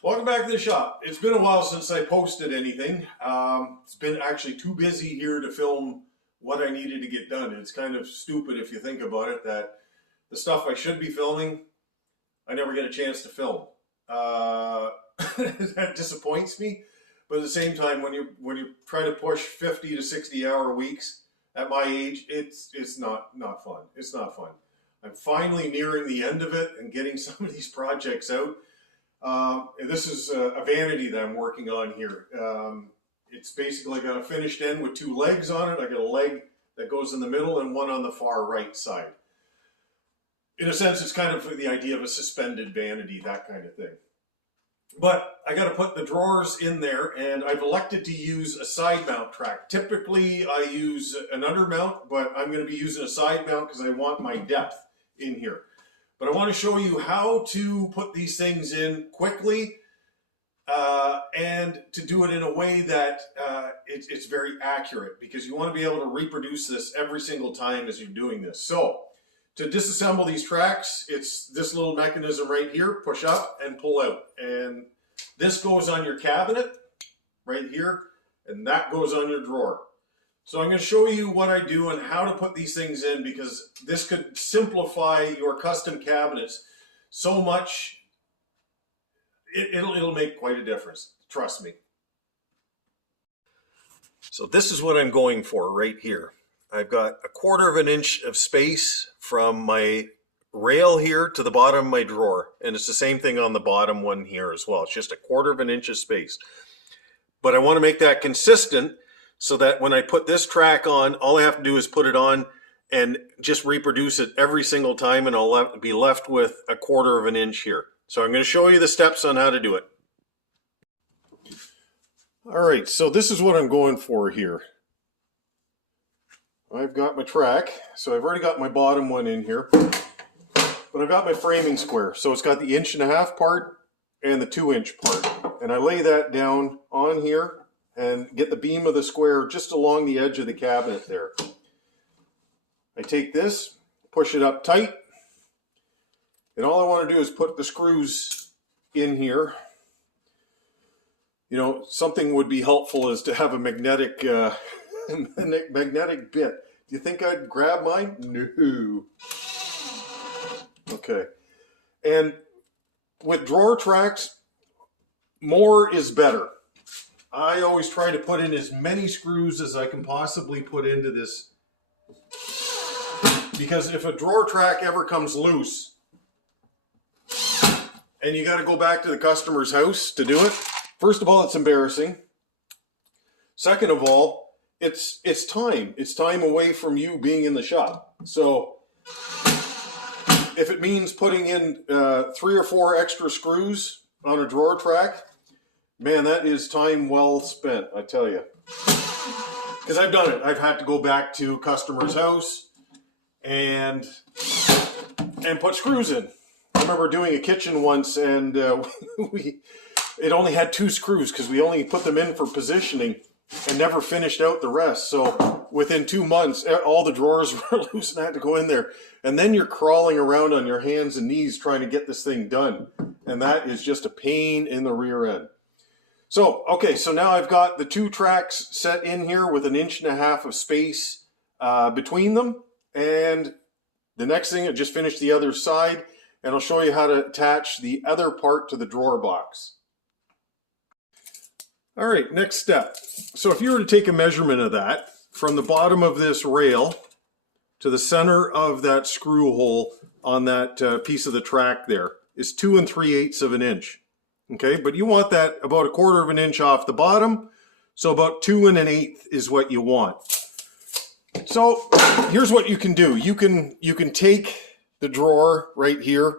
Welcome back to the shop. It's been a while since I posted anything. It's been actually too busy here to film what I needed to get done. It's kind of stupid if you think about it that the stuff I should be filming, I never get a chance to film. That disappoints me. But at the same time, when you try to push 50 to 60-hour weeks at my age, it's not fun. It's not fun. I'm finally nearing the end of it and getting some of these projects out. This is a vanity that I'm working on here. It's basically got a finished end with two legs on it. I got a leg that goes in the middle and one on the far right side. In a sense, it's kind of the idea of a suspended vanity, that kind of thing. But I got to put the drawers in there, and I've elected to use a side mount track. Typically, I use an under mount, but I'm going to be using a side mount because I want my depth in here. But I want to show you how to put these things in quickly and to do it in a way that it's very accurate, because you want to be able to reproduce this every single time as you're doing this. So to disassemble these tracks, it's this little mechanism right here, push up and pull out. And this goes on your cabinet right here, and that goes on your drawer. So I'm going to show you what I do and how to put these things in, because this could simplify your custom cabinets so much. It'll make quite a difference. Trust me. So this is what I'm going for right here. I've got 1/4 of an inch of space from my rail here to the bottom of my drawer. And it's the same thing on the bottom one here as well. It's just 1/4 of an inch of space. But I want to make that consistent, so that when I put this track on, all I have to do is put it on and just reproduce it every single time, and I'll be left with 1/4 of an inch here. So I'm going to show you the steps on how to do it. All right, so this is what I'm going for here. I've got my track, so I've already got my bottom one in here, but I've got my framing square. So it's got the 1.5 inch part and the 2-inch part. And I lay that down on here and get the beam of the square just along the edge of the cabinet there. I take this, push it up tight, and all I want to do is put the screws in here. You know, something would be helpful is to have a magnetic magnetic bit. Do you think I'd grab mine? No. Okay. And with drawer tracks, more is better. I always try to put in as many screws as I can possibly put into this, because if a drawer track ever comes loose and you got to go back to the customer's house to do it, first of all, it's embarrassing. Second of all, it's time. It's time away from you being in the shop. So if it means putting in 3 or 4 extra screws on a drawer track, man, that is time well spent, I tell you. Because I've done it. I've had to go back to a customer's house and put screws in. I remember doing a kitchen once, and it only had 2 screws because we only put them in for positioning and never finished out the rest. So within 2 months, all the drawers were loose and I had to go in there. And then you're crawling around on your hands and knees trying to get this thing done. And that is just a pain in the rear end. So, okay, so now I've got the 2 tracks set in here with 1.5 inches of space between them. And the next thing, I just finished the other side, and I'll show you how to attach the other part to the drawer box. All right, next step. So if you were to take a measurement of that from the bottom of this rail to the center of that screw hole on that piece of the track there is 2 3/8 of an inch. Okay, but you want that about 1/4 of an inch off the bottom. So about 2 1/8 is what you want. So here's what you can do. You can take the drawer right here,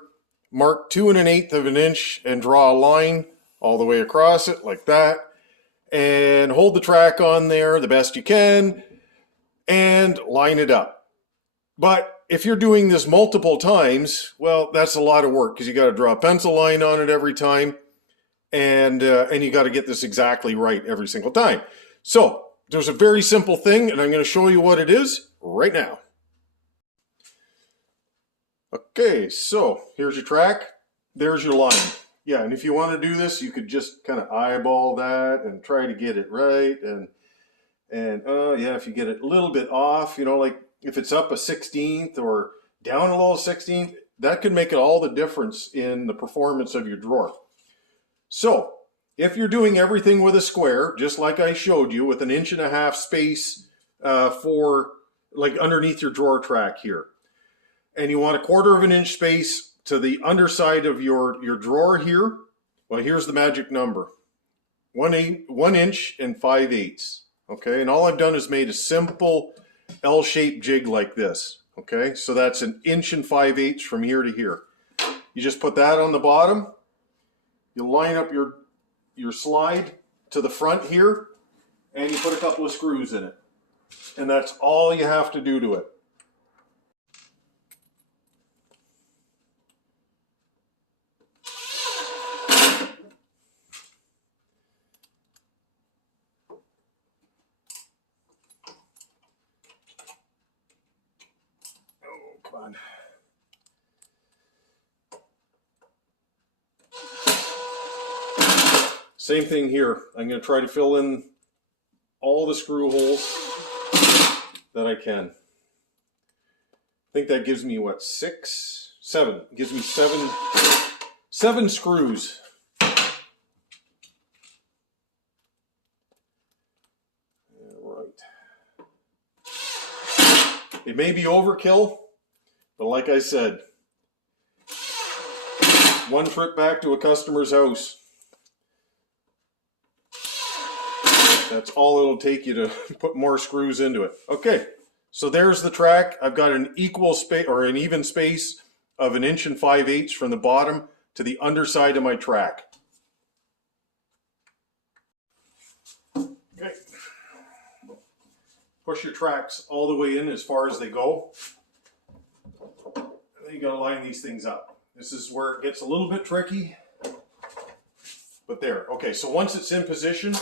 mark 2 1/8 of an inch and draw a line all the way across it like that. And hold the track on there the best you can and line it up. But if you're doing this multiple times, well, that's a lot of work, because you got to draw a pencil line on it every time, and you got to get this exactly right every single time. So there's a very simple thing, and I'm going to show you what it is right now. Okay, so here's your track. There's your line. Yeah, and if you want to do this, you could just kind of eyeball that and try to get it right. And yeah, if you get it a little bit off, you know, like if it's up a 16th or down a little 16th, that could make all the difference in the performance of your drawer. So if you're doing everything with a square, just like I showed you, with an 1.5 inch space for like underneath your drawer track here, and you want 1/4 inch space to the underside of your drawer here, well, here's the magic number: 1 inch and 5/8. Okay, and all I've done is made a simple L-shaped jig like this. Okay, so that's 1 inch and 5/8 from here to here. You just put that on the bottom. You line up your slide to the front here, and you put a couple of screws in it. And that's all you have to do to it. Oh, come on. Same thing here. I'm going to try to fill in all the screw holes that I can. I think that gives me what, 6, 7. It gives me seven screws. All right. It may be overkill, but like I said, one trip back to a customer's house, that's all it'll take you to put more screws into it. Okay, so there's the track. I've got an equal space, or an even space, of 1 inch and 5/8 from the bottom to the underside of my track. Okay. Push your tracks all the way in as far as they go. And then you gotta line these things up. This is where it gets a little bit tricky, but there. Okay, so once it's in position,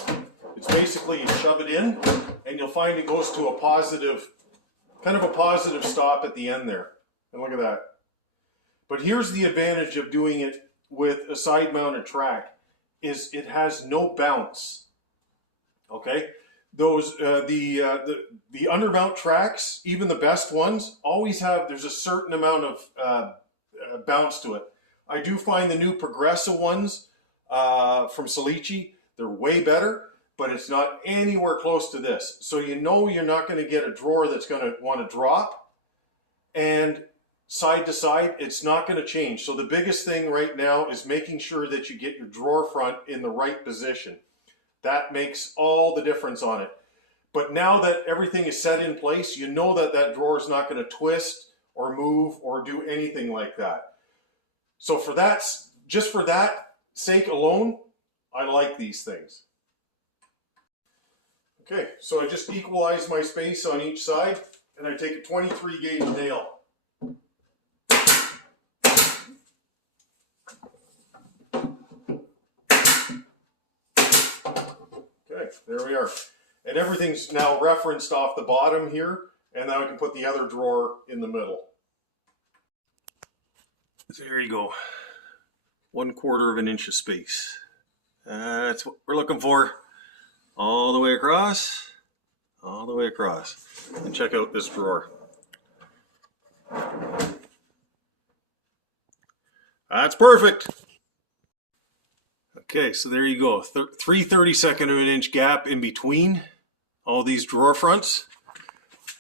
it's basically you shove it in, and you'll find it goes to a positive, kind of a positive stop at the end there. And look at that. But here's the advantage of doing it with a side mounted track, is it has no bounce. Okay, those the undermount tracks, even the best ones, always have, there's a certain amount of bounce to it. I do find the new Progressive ones from Salici, they're way better, but it's not anywhere close to this. So you know you're not going to get a drawer that's going to want to drop, and side to side, it's not going to change. So the biggest thing right now is making sure that you get your drawer front in the right position. That makes all the difference on it. But now that everything is set in place, you know that that drawer is not going to twist or move or do anything like that. So for that, just for that sake alone, I like these things. Okay, so I just equalize my space on each side, and I take a 23 gauge nail. Okay, there we are. And everything's now referenced off the bottom here, and now I can put the other drawer in the middle. So there you go. 1/4 inch of space. That's what we're looking for. All the way across, all the way across. And check out this drawer. That's perfect. Okay, so there you go. 3/32 of an inch gap in between all these drawer fronts.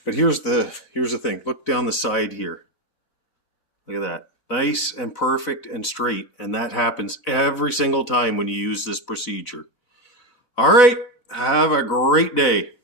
But here's the thing. Look down the side here. Look at that. Nice and perfect and straight. And that happens every single time when you use this procedure. All right. Have a great day.